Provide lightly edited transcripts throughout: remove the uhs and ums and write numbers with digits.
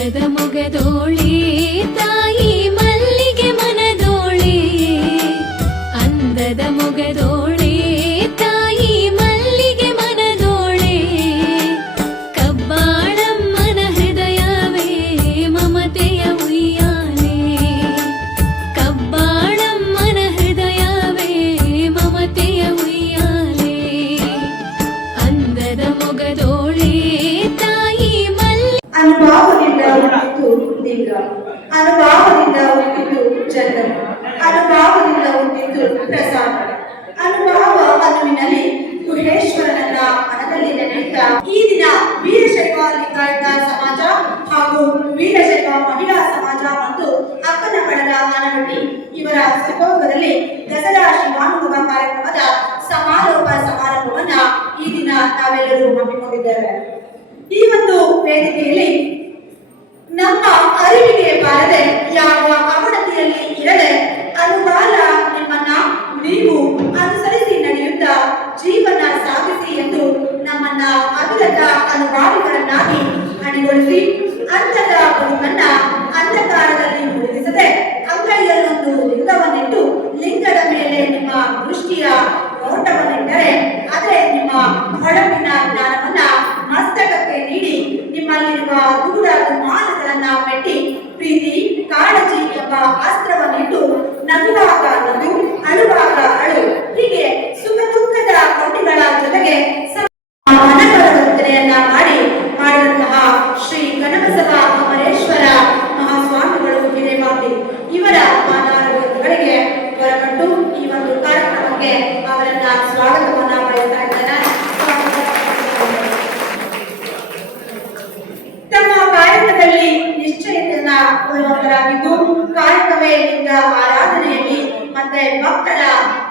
ಅಂದದ ಮೊಗದೋಳೆ ತಾಯಿ ಮಲ್ಲಿಗೆ ಮನದೋಳೆ ಅಂದದ ಮೊಗದೋಳೆ ತಾಯಿ ಮಲ್ಲಿಗೆ ಮನದೋಳೆ ಕಬ್ಬಾಳಮ್ಮನ ಹೃದಯವೇ ಮಮತೆಯ ಉಯ್ಯಾಲೆ ಕಬ್ಬಾಳಮ್ಮನ ಹೃದಯವೇ ಮಮತೆಯ ಉಯ್ಯಾಲೆ ಅಂದದ ಮೊಗದೋಳೆ ತಾಯಿ ಅನುಭಾವದಿಂದ ಹುಟ್ಟಿತು ಲಿಂಗ, ಅನುಭಾವದಿಂದ ಹುಟ್ಟಿತು ಜಗನ್, ಅನುಭಾವದಿಂದ ಹುಟ್ಟಿತು ಪ್ರಸಾದ. ಅನುಭವ ಅನ್ನುವಿನಲ್ಲಿ ಗುಹೇಶ್ವರನನ್ನ ಮನದಲ್ಲಿ ನೆನೆಯುತ್ತಾ ಈ ದಿನ ವೀರಶೈವ ಲಿಂಗಾಯತ ಸಮಾಜ ಹಾಗೂ ವೀರಶೈವ ಮಹಿಳಾ ಸಮಾಜ ಮತ್ತು ಅಕ್ಕನ ಬಣದ ಆನವಟ್ಟಿ ಇವರ ಸಹಯೋಗದಲ್ಲಿ ದಸರಾ ಶಿವಾನುಭವ ಕಾರ್ಯಕ್ರಮದ ಸಮಾರೋಪ ಸಮಾರಂಭವನ್ನ ಈ ದಿನ ನಾವೆಲ್ಲರೂ ಹಮ್ಮಿಕೊಂಡಿದ್ದೇವೆ. ಈ ಒಂದು ವೇದಿಕೆಯಲ್ಲಿ ನಮ್ಮ ಅರಿವಿಗೆ ಬಾರದೆ ಯಾವ ಅವನತಿಯಲ್ಲಿ ಇರದೆ ಅನುಕಾಲ ನಿಮ್ಮನ್ನ ನೀವು ಅನುಸರಿಸಿ ನಡೆಯುತ್ತಾ ಜೀವನ ಸಾಗಿಸಿ ಎಂದು ನಮ್ಮನ್ನ ಅವಿರತ ಅನುಭಾವಿಗಳನ್ನಾಗಿ ಅಣಿಗೊಳಿಸಿ ಅಂಧದ ಬದುಕನ್ನ ಅಂಧಕಾರದಲ್ಲಿ ಮುಳುಗಿಸದೆ ಅಂಗೈಯಲ್ಲೊಂದು ಲಿಂಗವನ್ನಿಟ್ಟು ಲಿಂಗದ ಮೇಲೆ ನಿಮ್ಮ ದೃಷ್ಟಿಯ ನೋಟವನ್ನಿಟ್ಟರೆ ಅದೇ ನಿಮ್ಮ ಹೊಳಪಿನ ಜ್ಞಾನವನ್ನ ಮಸ್ತಕಕ್ಕೆ ನೀಡಿ ನಿಮ್ಮಲ್ಲಿರುವ ದೂರ ದುಮಾನಗಳನ್ನ ಮೆಟ್ಟಿ ಪ್ರೀತಿ ಕಾಳಜಿ ಎಂಬ ಅಸ್ತ್ರವನ್ನಿಟ್ಟು ನಗುವಾಗ ನಗು ಅಳುವಾಗ ಅಳು ಹೀಗೆ ಸುಖ ದುಃಖದ ಕೊಂಡಿಗಳ ಜೊತೆಗೆ ಮನಕರವರ್ತನೆಯನ್ನ ಮಾಡಿದಂತಹ ಶ್ರೀ ಕನಕಸಭ ಅಮರೇಶ್ವರ ಮಹಾಸ್ವಾಮಿಗಳು ಹಿರೇಮಾತಿ ಇವರ ಮಾತಾಡುಗಳಿಗೆ ಹೊರಪಟ್ಟು ಈ ಒಂದು ಕಾರ್ಯಕ್ರಮಕ್ಕೆ ಅವರನ್ನ ಸ್ವಾಗತವನ್ನ ಬಯಸ್ತಾ ಇದ್ದಾರೆ. ತಮ್ಮ ಕಾಯಕದಲ್ಲಿ ನಿಶ್ಚಯತೆಯನ್ನ ಹೊಂದುವಂತರಾಗಿದ್ದು ಕಾಯಕವೇ ಲಿಂಗ ಆರಾಧನೆಯಲ್ಲಿ ಮತ್ತೆ ಭಕ್ತರ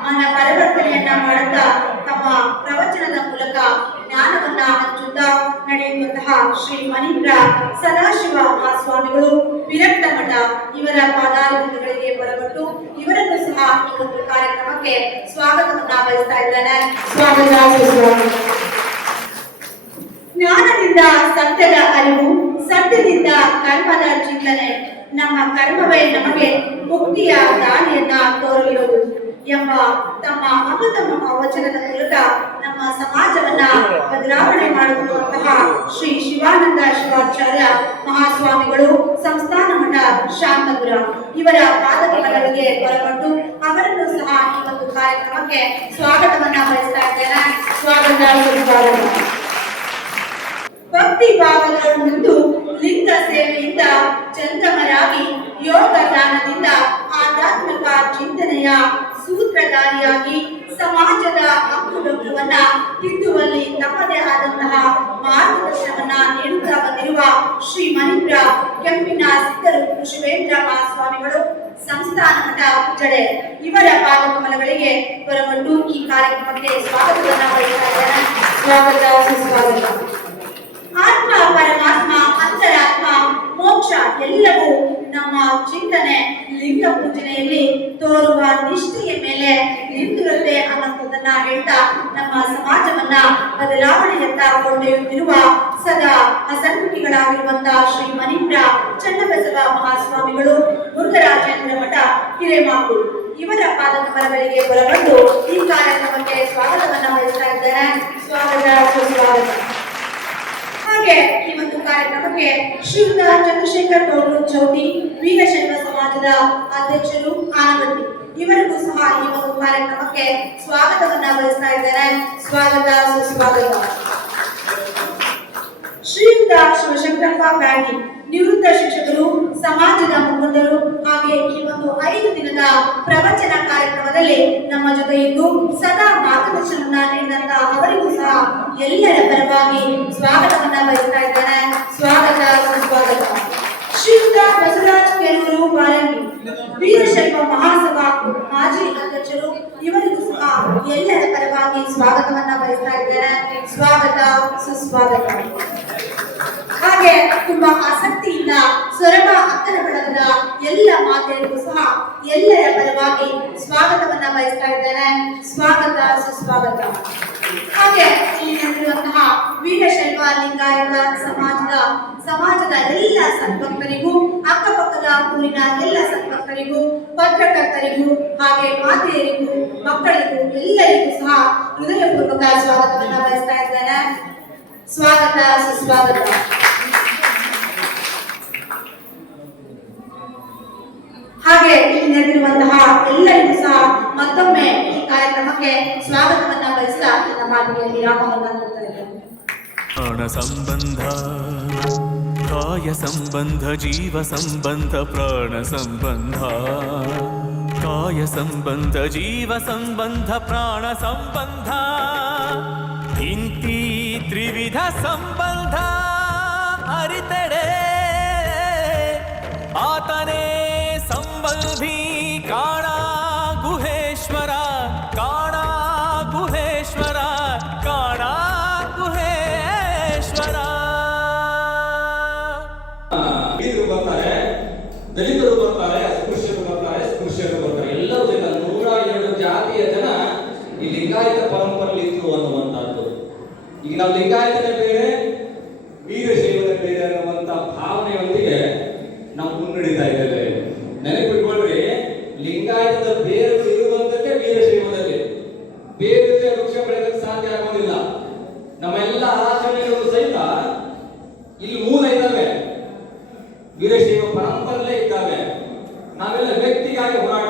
ಮನ ಪರಿವರ್ತನೆಯನ್ನ ಮಾಡುತ್ತಾ ತಮ್ಮ ಪ್ರವಚನದ ಮೂಲಕ ಜ್ಞಾನವನ್ನ ಹಂಚುತ್ತಾ ನಡೆಯುವಂತಹ ಶ್ರೀ ಮನೀಂದ್ರ ಸದಾಶಿವ ಮಹಾಸ್ವಾಮಿಗಳು ವಿರಕ್ತ ಮಠ ಇವರ ಪಾದಾರವಿಂದಗಳಿಗೆ ಹೊರಬಟ್ಟು ಇವರನ್ನು ಸಹ ಈ ಒಂದು ಕಾರ್ಯಕ್ರಮಕ್ಕೆ ಸ್ವಾಗತವನ್ನ ಬಯಸ್ತಾ ಇದ್ದೇನೆ. ಸ್ವಾಗತ ಸುಸ್ವಾಗತ. ಜ್ಞಾನದಿಂದ ಸತ್ಯದ ಅರಿವು, ಸತ್ಯದಿಂದ ಕರ್ಮದ ಚಿಂತನೆ, ನಮ್ಮ ಕರ್ಮವೇ ನಮಗೆ ಮುಕ್ತಿಯ ದಾರಿಯನ್ನ ತೋರಿರುವುದು ಎಂಬ ತಮ್ಮ ಅಮೃತಮ ವಚನದ ಮೂಲಕ ನಮ್ಮ ಸಮಾಜವನ್ನ ಬದಲಾವಣೆ ಮಾಡುತ್ತಿರುವಂತಹ ಶ್ರೀ ಶಿವಾನಂದ ಶಿವಾಚಾರ್ಯ ಮಹಾಸ್ವಾಮಿಗಳು ಸಂಸ್ಥಾನ ಮಠ ಶಾಂತಪುರ ಇವರ ಪಾದಕಗಳಿಗೆ ಹೊರಬಂದು ಅವರನ್ನು ಸಹ ಈ ಒಂದು ಕಾರ್ಯಕ್ರಮಕ್ಕೆ ಸ್ವಾಗತವನ್ನ ಬಯಸ್ತಾ ಇದ್ದೇನೆ. ಸ್ವಾಗತ ಸುಸ್ವಾಗತ. ಭಕ್ತಿ ಭಾವಗಳು ಮುಂದು ಲಿಂಗ ಸೇವೆಯಿಂದ ಚಂದಮರಾಗಿ ಯೋಗ ದಾನದಿಂದ ಆಧ್ಯಾತ್ಮಿಕ ಚಿಂತನೆಯ ಸೂತ್ರಧಾರಿಯಾಗಿ ಸಮಾಜದ ಹಕ್ಕುಡೊಕ್ಕುವನ್ನ ತಿದ್ದುವಲ್ಲಿ ತಮ್ಮದೇ ಆದಂತಹ ಮಾರ್ಗದರ್ಶನವನ್ನ ನೀಡುತ್ತಾ ಬಂದಿರುವ ಶ್ರೀ ಮನೀಂದ್ರ ಕೆಂಪಿನ ಸಿದ್ಧರು ಶಿವೇಂದ್ರ ಮಹಾಸ್ವಾಮಿಗಳು ಸಂಸ್ಥಾನ ಮಠ ಜಡೆ ಇವರ ಪಾದಕಮಲಗಳಿಗೆ ಹೊರಗೊಂಡು ಈ ಕಾರ್ಯಕ್ರಮಕ್ಕೆ ಸ್ವಾಗತವನ್ನ ಬಯಸ್ತಾ ಇದ್ದಾರೆ. ಸ್ವಾಗತ ಸುಸ್ವಾಗತ. ಆತ್ಮ ಪರಮಾತ್ಮ ಅಂತರಾತ್ಮ ಮೋಕ್ಷ ಎಲ್ಲವೂ ನಮ್ಮ ಚಿಂತನೆ ಲಿಂಗ ಪೂಜನೆಯಲ್ಲಿ ತೋರುವ ನಿಷ್ಠೆಯ ಮೇಲೆ ನಿಂತಿರುತ್ತೆ ಅನ್ನೋದನ್ನ ಹೇಳ್ತಾ ನಮ್ಮ ಸಮಾಜವನ್ನ ಬದಲಾವಣೆಯತ್ತ ಕೊಂಡೊಯ್ಯುತ್ತಿರುವ ಸದಾ ಅಸಂಖ್ಯಾತರಾಗಿರುವಂತಹ ಶ್ರೀ ಮನೀಂದ್ರ ಚನ್ನಬಸವ ಮಹಾಸ್ವಾಮಿಗಳು ಮುರುಘರಾಜೇಂದ್ರ ಮಠ ಹಿರೇಮಾಗೂರು ಇವರ ಪಾದಕಮಲಗಳಿಗೆ ಹೊರಬಂದು ಈ ಕಾರ್ಯಕ್ರಮಕ್ಕೆ ಸ್ವಾಗತವನ್ನ ಬಯಸ್ತಾ ಇದ್ದಾರೆ. ಸ್ವಾಗತ ಸುಸ್ವಾಗತ. ಹಾಗೆ ಈ ಒಂದು ಕಾರ್ಯಕ್ರಮಕ್ಕೆ ಶ್ರೀಯುತ ಚಂದ್ರಶೇಖರ್ ಗೌಡ್ರು ಚೌಟಿ ವೀರಶೈವ ಸಮಾಜದ ಅಧ್ಯಕ್ಷರು ಆನವಟ್ಟಿ ಇವರಿಗೂ ಸಹ ಈ ಒಂದು ಕಾರ್ಯಕ್ರಮಕ್ಕೆ ಸ್ವಾಗತವನ್ನ ಬಯಸ್ತಾ ಇದ್ದಾರೆ. ಸ್ವಾಗತ ಸುಸ್ವಾಗತ. ಶ್ರೀಯುತ ಶಿವಶಂಕರಪ್ಪ ಬ್ಯಾಡಿ ನಿವೃತ್ತ ಶಿಕ್ಷಕರು, ಸಮಾಜದ ಮುಖಂಡರು ಹಾಗೆ ಈ ಒಂದು 5 ದಿನದ ಪ್ರವಚನ ಕಾರ್ಯಕ್ರಮದಲ್ಲಿ ನಮ್ಮ ಜೊತೆ ಇದ್ದು ಸದಾ ಮಾರ್ಗದರ್ಶನ ನೀಡಿದಂತ ಅವರಿಗೂ ಸಹ ಎಲ್ಲರ ಪರವಾಗಿ ಸ್ವಾಗತವನ್ನ ಬಯಸ್ತಾ ಇದ್ದಾರೆ. ಸ್ವಾಗತ ಸುಸ್ವಾಗತ. ಶ್ರೀಯುತ ಬಸವರಾಜ್ ಕೆರೂರು ವಾರಂಗಿ ವೀರಶೈವ ಮಹಾಸಭಾ ಮಾಜಿ ಅಧ್ಯಕ್ಷರು ಇವರಿಗೂ ಸಹ ಎಲ್ಲರ ಪರವಾಗಿ ಸ್ವಾಗತವನ್ನ ಬಯಸ್ತಾ ಇದ್ದಾರೆ. ಸ್ವಾಗತ ಸುಸ್ವಾಗತ. ಹಾಗೆ ತುಂಬಾ ಆಸಕ್ತಿಯಿಂದ ಸೊರಬ ಅಕ್ಕನ ಬಳಗದ ಎಲ್ಲ ಮಾತೆಯರಿಗೂ ಸಹ ಎಲ್ಲರ ಪರವಾಗಿ ಸ್ವಾಗತವನ್ನ ಬಯಸ್ತಾ ಇದ್ದೇನೆ. ಸ್ವಾಗತ ಸುಸ್ವಾಗತ. ಹಾಗೆ ಇಲ್ಲಿ ನಡೆದಿರುವಂತಹ ವೀರಶೈವ ಲಿಂಗಾಯತ ಸಮಾಜದ ಸಮಾಜದ ಎಲ್ಲ ಸದ್ಭಕ್ತರಿಗೂ, ಅಕ್ಕಪಕ್ಕದ ಊರಿನ ಎಲ್ಲ ಸದ್ಭಕ್ತರಿಗೂ, ಪತ್ರಕರ್ತರಿಗೂ, ಹಾಗೆ ಮಾತೆಯರಿಗೂ, ಮಕ್ಕಳಿಗೂ ಎಲ್ಲರಿಗೂ ಸಹ ಹೃದಯಪೂರ್ವಕ ಸ್ವಾಗತವನ್ನು ಬಯಸ್ತಾ ಇದ್ದೇನೆ. ಸ್ವಾಗತ, ಸುಸ್ವಾಗತ. ಹಾಗೆ ಇಲ್ಲಿ ನೆರೆದಿರುವಂತಹ ಎಲ್ಲರಿಗೂ ಸಹ ಮತ್ತೊಮ್ಮೆ ಈ ಕಾರ್ಯಕ್ರಮಕ್ಕೆ ಸ್ವಾಗತವನ್ನ ಬಯಸ್ತಾ ನನ್ನ ಮಾತಿಗೆ ವಿರಾಮವನ್ನ ಕೊಡ್ತಾ ಇದ್ದೇನೆ. ಪ್ರಾಣ ಸಂಬಂಧ, ಕಾಯ ಸಂಬಂಧ, ಜೀವ ಸಂಬಂಧ, ಪ್ರಾಣ ಸಂಬಂಧ, ಕಾಯ ಸಂಬಂಧ, ಜೀವ ಸಂಬಂಧ, ಪ್ರಾಣ ಸಂಬಂಧ, ಇಂತಿ ತ್ರಿವಿಧ ಸಂಬಂಧ ಅರಿತಡೆ ಆತನೇ ಸಂಬಂಧಿ. ಕಾಣ ಗುಹೇಶ್ವರ, ಕಾಣ ಗುಹೇಶ್ವರ, ಕಾಣ ಗುಹೇಶ್ವರ. ಬರ್ತಾರೆ, ದಲಿತರು ಬರ್ತಾರೆ, ಅಸ್ಪೃಶ್ಯರು ಬರ್ತಾರೆ, ಸ್ಪೃಶ್ಯರು ಬರ್ತಾರೆ. ಎಲ್ಲರೂ ಜನ 102 ಜಾತಿಯ ಜನ ಈ ಲಿಂಗಾಯತ ಪರಂಪರೆಯಲ್ಲಿ ಇತ್ತು ಅನ್ನುವಂಥದ್ದು. ಈಗ ನಾವು ಲಿಂಗಾಯತನೇ ಬೇರೆ, ವೀರಶೈವನೇ ಬೇರೆ ಅನ್ನುವಂಥ ಭಾವನೆಯೊಂದಿಗೆ ನಾವು ಮುನ್ನಡೀತಾ ಇದ್ದೇವೆ. ನೆನಪಿಟ್ಕೊಳ್ರಿ, ಲಿಂಗಾಯತದ ಬೇರು ಇರುವಂತಕ್ಕೆ ವೀರಶೈವದಲ್ಲಿ ಬೇರೆ ವೃಕ್ಷ ಬೆಳೆಯಕ್ಕೆ ಸಾಧ್ಯ ಆಗೋದಿಲ್ಲ. ನಮ್ಮೆಲ್ಲ ಆಚರಣೆಗಳು ಸಹಿತ ಇಲ್ಲಿ ಮೂಲ ಇದ್ದಾವೆ, ವೀರಶೈವ ಪರಂಪರೆಯಲ್ಲೇ ಇದ್ದಾವೆ. ನಾವೆಲ್ಲ ವ್ಯಕ್ತಿಗಾಗಿ ಹೋರಾಟ